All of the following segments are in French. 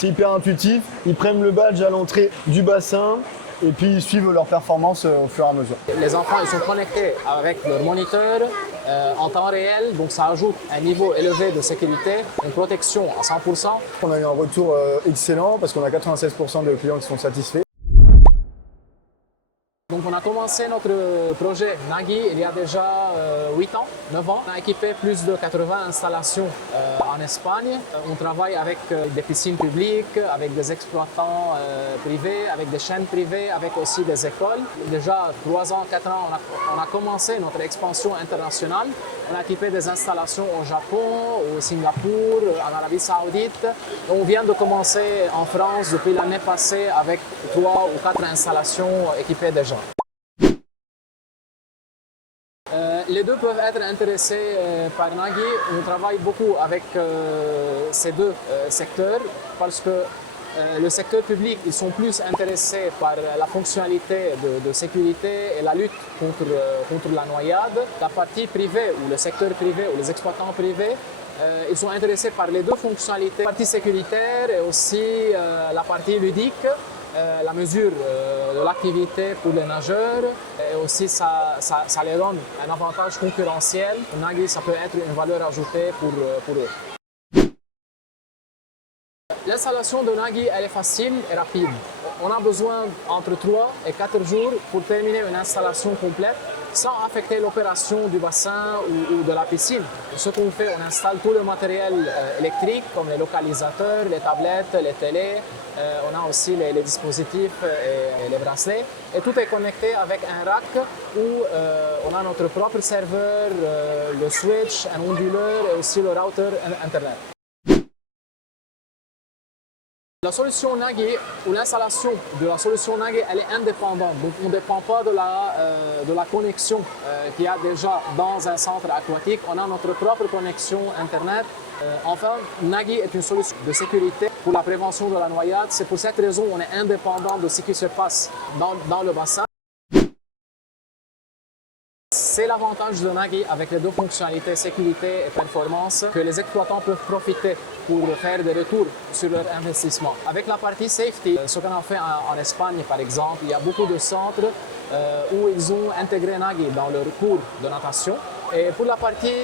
c'est hyper intuitif. Ils prennent le badge à l'entrée du bassin et puis ils suivent leur performance au fur et à mesure. Les enfants ils sont connectés avec leur moniteur en temps réel, donc ça ajoute un niveau élevé de sécurité, une protection à 100%. On a eu un retour excellent parce qu'on a 96% de clients qui sont satisfaits. Donc on a commencé notre projet Nagui il y a déjà 8 ans, 9 ans. On a équipé plus de 80 installations en Espagne. On travaille avec des piscines publiques, avec des exploitants privés, avec des chaînes privées, avec aussi des écoles. Déjà 3 ans, 4 ans, on a commencé notre expansion internationale. On a équipé des installations au Japon, au Singapour, en Arabie Saoudite. On vient de commencer en France depuis l'année passée avec 3 ou 4 installations équipées déjà. Les deux peuvent être intéressés par Nagui. On travaille beaucoup avec ces deux secteurs parce que le secteur public, ils sont plus intéressés par la fonctionnalité de sécurité et la lutte contre la noyade. La partie privée ou le secteur privé ou les exploitants privés, ils sont intéressés par les deux fonctionnalités, la partie sécuritaire et aussi la partie ludique. La mesure de l'activité pour les nageurs et aussi ça les donne un avantage concurrentiel. Nagui, ça peut être une valeur ajoutée pour eux. L'installation de Nagui, elle est facile et rapide. On a besoin entre 3 et 4 jours pour terminer une installation complète sans affecter l'opération du bassin ou de la piscine. Ce qu'on fait, on installe tout le matériel électrique comme les localisateurs, les tablettes, les télés. On a aussi les dispositifs et les bracelets. Et tout est connecté avec un rack où on a notre propre serveur, le switch, un onduleur et aussi le router Internet. La solution Nagui ou l'installation de la solution Nagui, elle est indépendante. Donc on ne dépend pas de la connexion qu'il y a déjà dans un centre aquatique. On a notre propre connexion Internet. Enfin, Nagui est une solution de sécurité pour la prévention de la noyade. C'est pour cette raison qu'on est indépendant de ce qui se passe dans le bassin. C'est l'avantage de Nagui avec les deux fonctionnalités sécurité et performance que les exploitants peuvent profiter pour faire des retours sur leur investissement. Avec la partie safety, ce qu'on a fait en Espagne par exemple, il y a beaucoup de centres où ils ont intégré Nagui dans leur cours de natation. Et pour la partie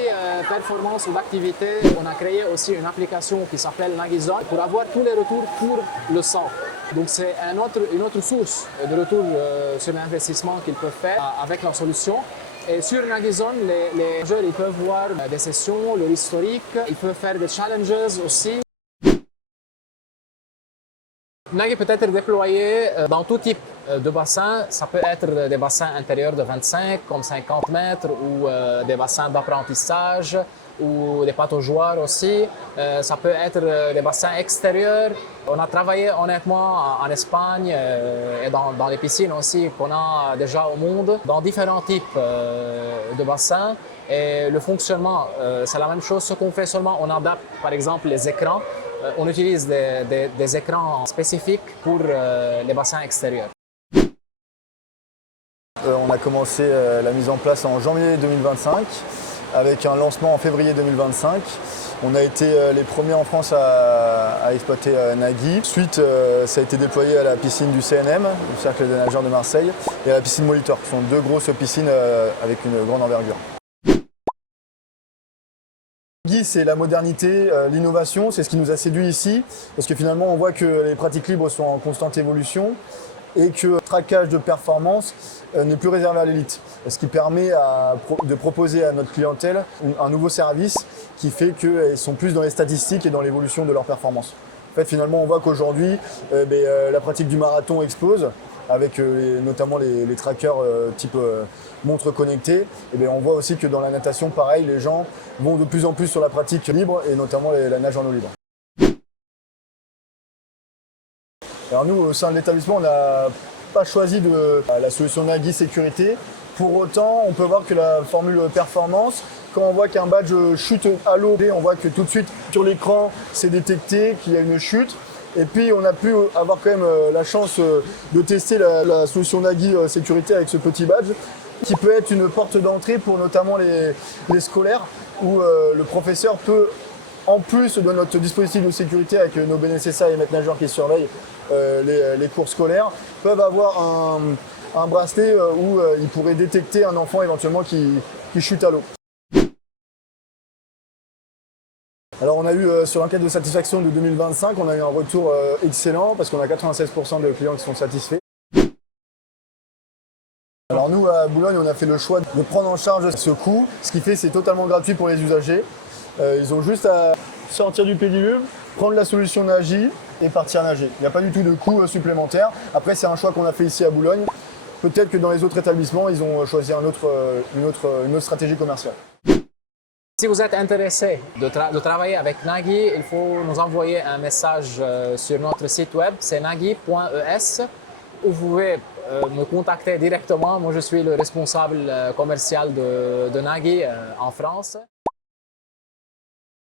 performance ou d'activité, on a créé aussi une application qui s'appelle Nagui Zone pour avoir tous les retours pour le sang. Donc c'est une autre source de retour sur l'investissement qu'ils peuvent faire avec la solution. Et sur Nagui Zone, les joueurs ils peuvent voir des sessions, leur historique, ils peuvent faire des challenges aussi. Nagui peut être déployé dans tout type de bassin. Ça peut être des bassins intérieurs de 25 comme 50 mètres ou des bassins d'apprentissage ou des pataugeoires aussi. Ça peut être des bassins extérieurs. On a travaillé honnêtement en Espagne et dans les piscines aussi qu'on a déjà au monde, dans différents types de bassins. Et le fonctionnement, c'est la même chose. Ce qu'on fait seulement, on adapte par exemple les écrans. On utilise des écrans spécifiques pour les bassins extérieurs. On a commencé la mise en place en janvier 2025 avec un lancement en février 2025. On a été les premiers en France à exploiter Nagui. Ensuite, ça a été déployé à la piscine du CNM, du Cercle des nageurs de Marseille, et à la piscine Molitor, qui sont deux grosses piscines avec une grande envergure. Nagui, c'est la modernité, l'innovation, c'est ce qui nous a séduit ici, parce que finalement on voit que les pratiques libres sont en constante évolution et que le traquage de performance n'est plus réservé à l'élite. Ce qui permet de proposer à notre clientèle un nouveau service qui fait qu'ils sont plus dans les statistiques et dans l'évolution de leur performance. En fait, finalement, on voit qu'aujourd'hui, la pratique du marathon explose, avec notamment les trackers type montre connectée. Et on voit aussi que dans la natation, pareil, les gens vont de plus en plus sur la pratique libre et notamment la nage en eau libre. Alors nous, au sein de l'établissement, on n'a pas choisi la solution Nagui Sécurité. Pour autant, on peut voir que la formule performance, quand on voit qu'un badge chute à l'eau, on voit que tout de suite sur l'écran, c'est détecté qu'il y a une chute. Et puis on a pu avoir quand même la chance de tester la solution Nagui Sécurité avec ce petit badge, qui peut être une porte d'entrée pour notamment les scolaires, où le professeur peut En plus de notre dispositif de sécurité avec nos BNSSA et maîtres nageurs qui surveillent les cours scolaires, peuvent avoir un bracelet où ils pourraient détecter un enfant éventuellement qui chute à l'eau. Alors on a eu sur l'enquête de satisfaction de 2025, on a eu un retour excellent parce qu'on a 96% de clients qui sont satisfaits. Alors nous à Boulogne, on a fait le choix de prendre en charge ce coût, ce qui fait que c'est totalement gratuit pour les usagers. Ils ont juste à sortir du pédiluve, prendre la solution Nagy et partir nager. Il n'y a pas du tout de coût supplémentaire. Après c'est un choix qu'on a fait ici à Boulogne. Peut-être que dans les autres établissements, ils ont choisi une autre stratégie commerciale. Si vous êtes intéressé de travailler avec Nagy, il faut nous envoyer un message sur notre site web, c'est nagy.es, où vous pouvez me contacter directement. Moi, je suis le responsable commercial de Nagy en France.